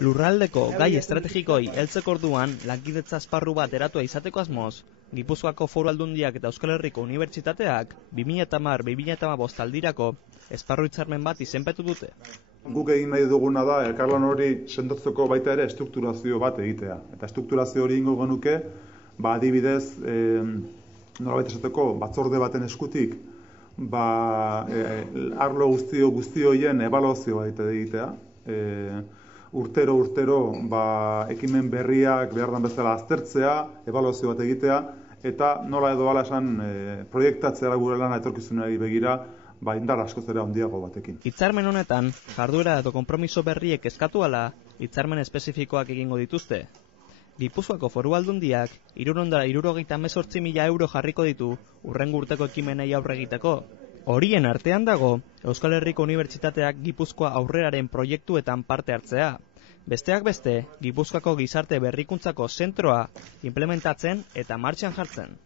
Lurraldeko gai estrategikoi heltzeko orduan lankidetza esparru bat eratua izateko asmoz, Gipuzkoako Foru Aldundiak eta Euskal Herriko Unibertsitateak 2010-2015 aldirako esparru hitzarmen bat izenpetu dute. Guk egin nahi duguna da elkarlan hori sendotzeko baita ere estrukturazio bat egitea. Eta estrukturazio hori ingo genuke, adibidez, nolabait esateko batzorde baten eskutik, arlo guzti horien ebaluazio baita egitea. Urtero, ekimen berriak behar den bezala aztertzea, ebaluazio bat egitea, eta nola edo hala esan proiektatzea gure lana etorkizunari begira, indar askoz ere handiago batekin. Hitzarmen honetan, jarduera edo konpromiso berriek eskatu ala, hitzarmen espezifikoak egingo dituzte. Gipuzkoako Foru Aldundiak 378.000 euro jarriko ditu hurrengo urteko ekimenei aurre egiteko. Horien artean dago, Euskal Herriko Unibertsitateak Gipuzkoa aurreraren proiektuetan parte hartzea. Besteak beste, Gipuzkoako gizarte berrikuntzako zentroa implementatzen eta martxan jartzen.